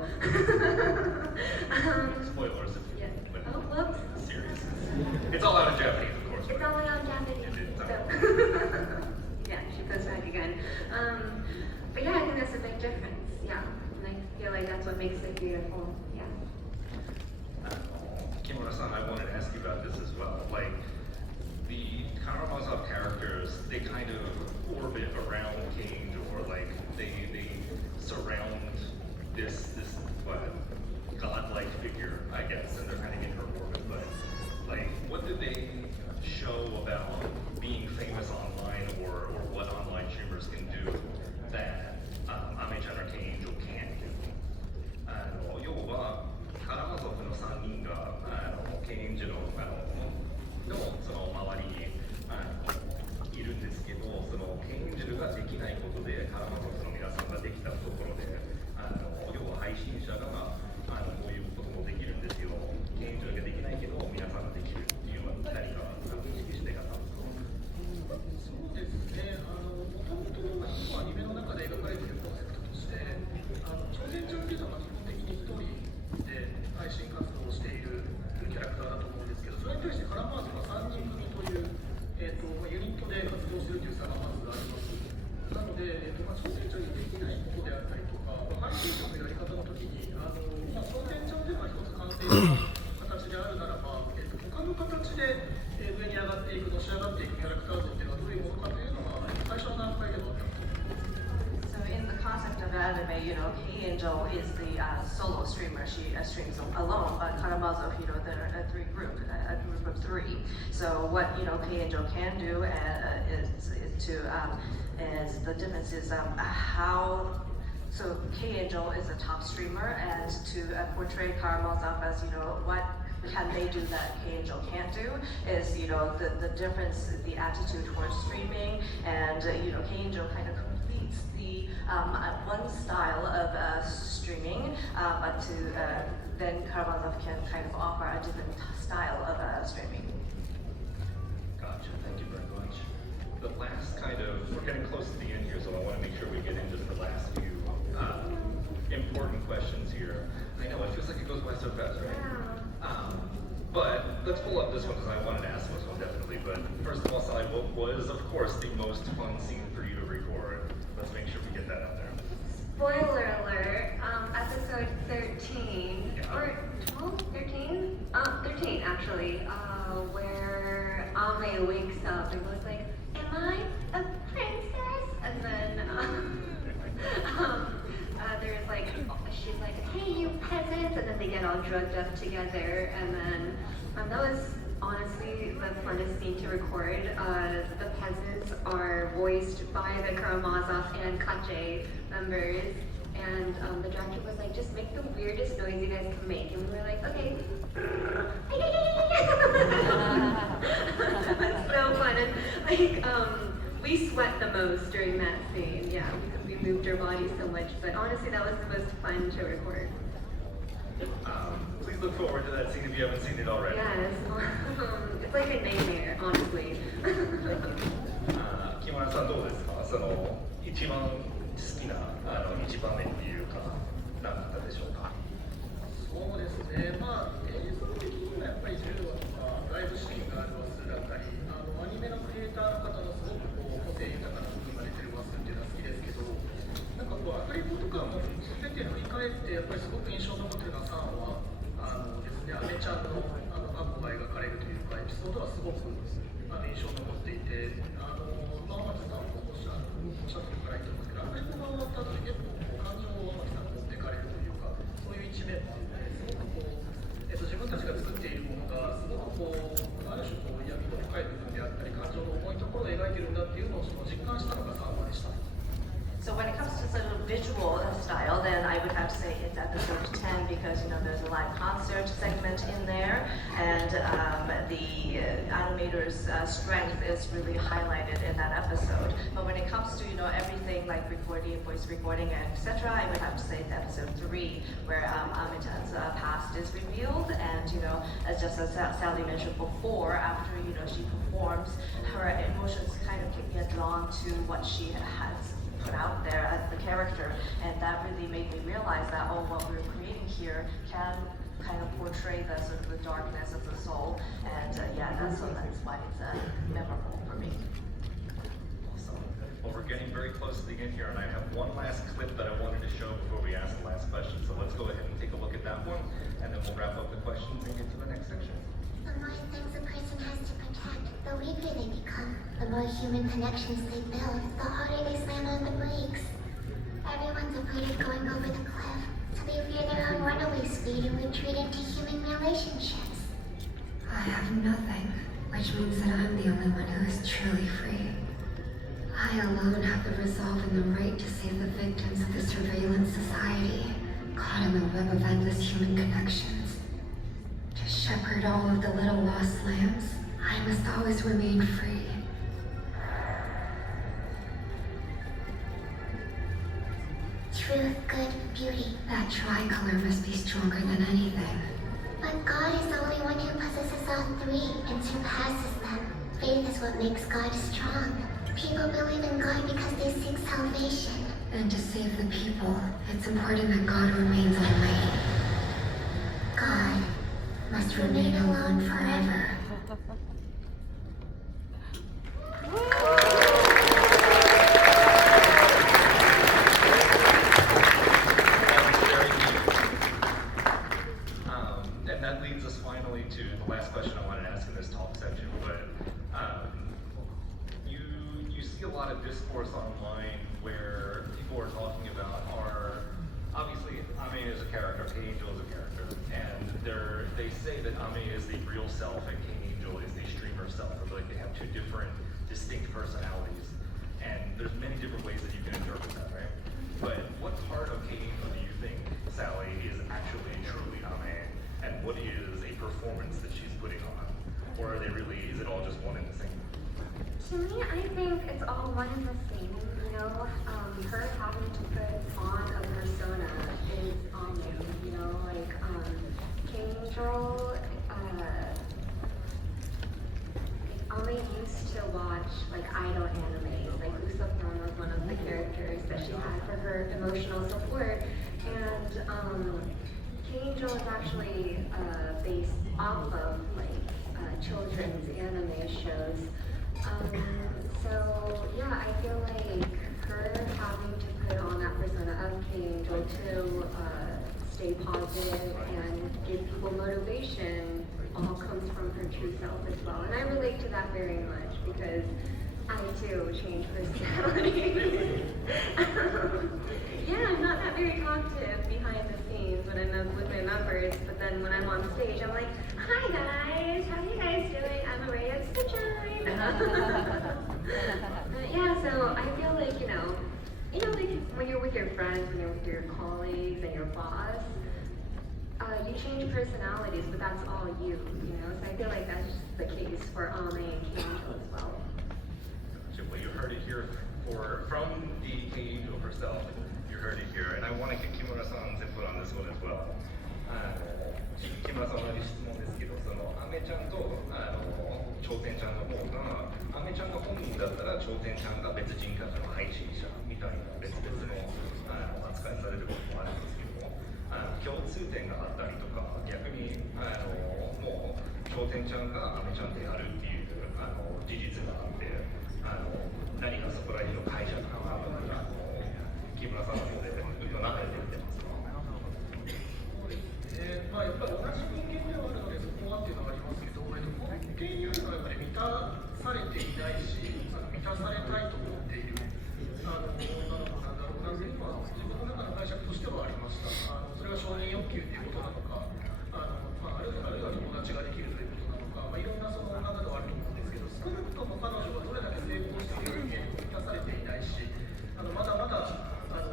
Spoilers if you yeah. Oh, whoops. Series. It's all out in Japanese, of course. It's all out in Japanese. It is, So. Yeah, she goes back again. But yeah, I think that's a big difference, yeah. And I feel like that's what makes it beautiful, yeah. Kimura-san, I wanted to ask you about this as well. Like, the Karamazov characters, they kind of orbit around Kane, or like, they surround this godlike figure, I guess, and they're kind of in her orbit. But like, what do they show about being famous online, or what online streamers can do that Ame-chan or K-Angel can't do? 要はカラマゾフの3人がK-Angelのその周りにいるんですけど、そのK-Angelができないことでカラマゾフの皆さんができたところで、要は配信者がこういうこともできるんですよ。K-Angelができないけど皆さんができるっていうのは何か意識してやったんですか？そうですね。もともと今アニメの中で描かれているコンセプトとして、朝鮮長期団は基本的に一人で配信活動をしているキャラクターだと思うんですけど、それに対してカラマーズは3人組という、ユニットで活動するという差がまずあります。なので、朝鮮長にできないことであったりとか、配信者のやり方の時に、朝鮮長では一つ完成した形であるならば、他の形で上に上がっていく、のし上がっていくキャラクター像っていうのはどういうものかというのが最初の段階ではあったと思います。So in the concept of anime, you know, K-Angel is the solo streamer. She streams alone, but Karamazov, you know, they're a group of three. So what, you know, K-Angel can do is the difference is how. So K-Angel is a top streamer, and to portray Karamazov as, you know, what can they do that K-Angel can't do is, you know, the difference, the attitude towards streaming, and you know, K-Angel kind of completes the one style of streaming, but then Karamazov can kind of offer a different style of streaming. Gotcha, thank you very much. The last we're getting close to the end here, so I want to make sure we get into the last few important questions here. I know, it feels like it goes by so fast, right? But let's pull up this one, because I wanted to ask this one definitely. But first of all, Sally, what was, of course, the most fun scene for you to record? Let's make sure we get that out there. Spoiler alert, episode 13, or 12, 13? 13 actually, where Ame wakes up and was like, am I a princess? And then, there's like, she's like, hey you peasants, and then they get all drugged up together, and then, that was honestly the funnest scene to record. The peasants are voiced by the Karamazov and Kache members, And the director was like, just make the weirdest noise you guys can make. And we were like, okay. It's so fun. And like, we sweat the most during that scene, yeah, because we moved our bodies so much. But honestly, that was the most fun to record. Please look forward to that scene if you haven't seen it already. Yes, it's like a nightmare, honestly. 木村さんどうですか？その一番好きな一場面っていうか何だったでしょうか？そうですね、まあ、映像的にはやっぱり柔道とかライブシーンがある話数だったり、アニメのクリエイターの方のすごくこう個性豊かな部分が出てる話数っていうのは好きですけど、なんかこうアフレコとかも全て振り返ってやっぱりすごく印象に残ってるのは3話ですね、アメちゃんの過去が描かれるというかエピソードはすごく印象に残っていて、天松さんもおっしゃってるからいいと思うんですけど、アフレコが終わった後に結構感情を天松さんが持っていかれるというか、そういう一面もあって、すごくこう、自分たちが作っているものがすごくこう、ある種こう闇の深い部分であったり、感情の重いところを描いているんだっていうのを実感したのが3話でした。So when it comes to sort of visual style, then I would have to say it's episode 10 because there's a live concert segment in there, and the animator's strength is really highlighted in that episode. But when it comes to everything like recording, voice recording, etc., I would have to say it's episode 3 where Amitan's past is revealed, and as just as Sally mentioned before, after she performs, her emotions kind of get drawn to what she has put out there as the character, and that really made me realize that what we're creating here can kind of portray the sort of the darkness of the soul, and that's why it's memorable for me. Awesome. Well, we're getting very close to the end here, and I have one last clip that I wanted to show before we ask the last question. So let's go ahead and take a look at that one, and then we'll wrap up the questions and get to the next section. The more things a person has to protect, the weaker they become. The more human connections they build, the harder they slam on the brakes. Everyone's afraid of going over the cliff, so they fear their own runaway speed and retreat into human relationships. I have nothing, which means that I'm the only one who is truly free. I alone have the resolve and the right to save the victims of the surveillance society, caught in the web of endless human connections. To shepherd all of the little lost lambs, I must always remain free. Truth, good, beauty. That tricolor must be stronger than anything. But God is the only one who possesses all three and surpasses them. Faith is what makes God strong. People believe in God because they seek salvation. And to save the people, it's important that God remains almighty. God must remain alone forever. And that leads us finally to the last question I wanted to ask in this talk section. But you see a lot of discourse online where people are talking about obviously Ame is a character, King Angel is a character, and they say that Ame is the real self and King Angel is the streamer self, or like they have two different distinct personalities. And there's many different ways that you can interpret that, right? But what part of King Angel do you think, Sally, is actually truly Ame, and what is a performance that she's putting on? Or is it all just one and the same? To me, I think it's all one and the same. Her having to put on a persona is King Angel, Ame used to watch idol anime, Usopp was one of the characters that she had for her emotional support, and King Angel is actually based off of children's anime shows. So yeah, I feel like her having to put on that persona of King Angel to stay positive and give people motivation all comes from her true self as well. And I relate to that very much because I too change personality. Yeah, I'm not that very talkative behind the scenes when I'm with my members, but then when I'm on stage, I'm like, hi guys, how you guys doing? I'm Araya Sunshine. Yeah, so I feel like, like when you're with with your friends and with your colleagues and your boss, you change personalities, but that's all you know? So I feel like that's the case for Ame and Keijo as well. Well, you heard it here from the Keijo herself. You heard it here, and I want to get Kimura-san's input on this one as well. 木村さん同じ質問ですけど、そのアメちゃんと頂点ちゃんの方が、アメちゃんが本人だったら頂点ちゃんが別人格の配信者みたいな別々の扱いされることもあるんですけども、共通点があったりとか、逆にもう頂点ちゃんがアメちゃんであるっていう事実があって、何かそこら辺の解釈が木村さんの方でどんな感じで見てますか？まあやっぱり同じ人間ではあるのでそこはっていうのがありますけど、根底にあるのはやっぱり満たされていないし、満たされたいと思っているなのかなんだろうなというのは自分の中の解釈としてはありました。それが承認欲求っていうことなのか、あるいは友達ができるということなのか、いろんなその中ではあると思うんですけど、少なくとも彼女がどれだけ成功している人間に満たされていないし、まだまだ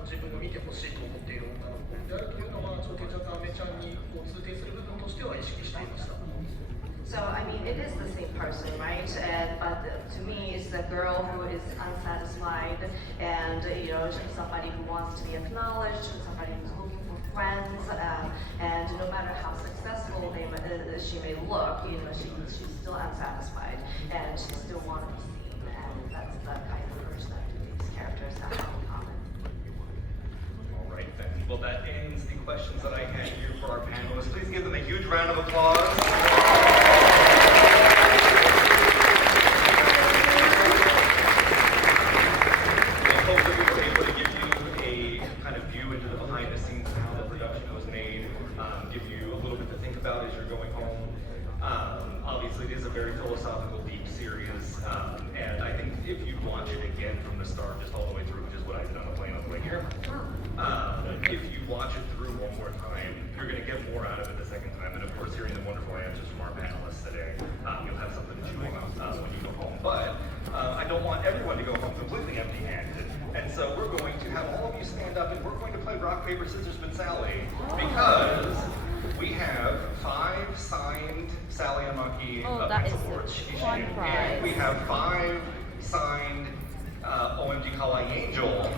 自分を見てほしいと思っている女の子であるというのは、頂点ちゃんとアメちゃんに通底する部分としては意識していました。So, I mean, it is the same person, right? But to me, it's the girl who is unsatisfied and, you know, somebody who wants to be acknowledged, somebody who's looking for friends, and no matter how successful she may look, you know, she's still unsatisfied and she still wants to be seen, and that's the kind of person that these characters have in common. All right, then. Well, that ends the questions that I had here for our panelists. Please give them a huge round of applause. I hope that we were able to give you a kind of view into the behind the scenes of how the production was made, give you a little bit to think about as you're going home. Obviously, it is a very philosophical, deep series, and I think if you watch it again from the start, just all the way through, which is what I did on the plane on the way here, if you watch it through one more time, you're going to get more out of it the second time. And of course, hearing the wonderful answers from our panelists today, you'll have something to chew on when you go home. But I don't want everyone to go home completely empty-handed. And so we're going to have all of you stand up, and we're going to play rock, paper, scissors, but Sally, because we have 5 signed Sally Amaki pencil boards. And we have 5 signed OMG Kawaii Angel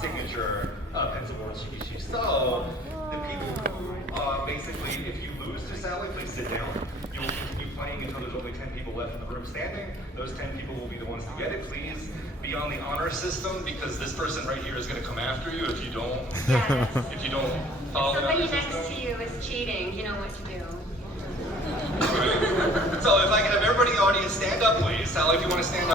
signature pencil boards. So the people who basically, if you lose to Sally, please sit down. You will continue playing until there's only 10 people left in the room standing. Those 10 people will be the ones to get it. Please be on the honor system, because this person right here is going to come after you if you don't. Yes. If you don't follow the honor Somebody next system. to you is cheating, you know what to do. So if I can have everybody in the audience stand up, please. Sally, if you want to stand up.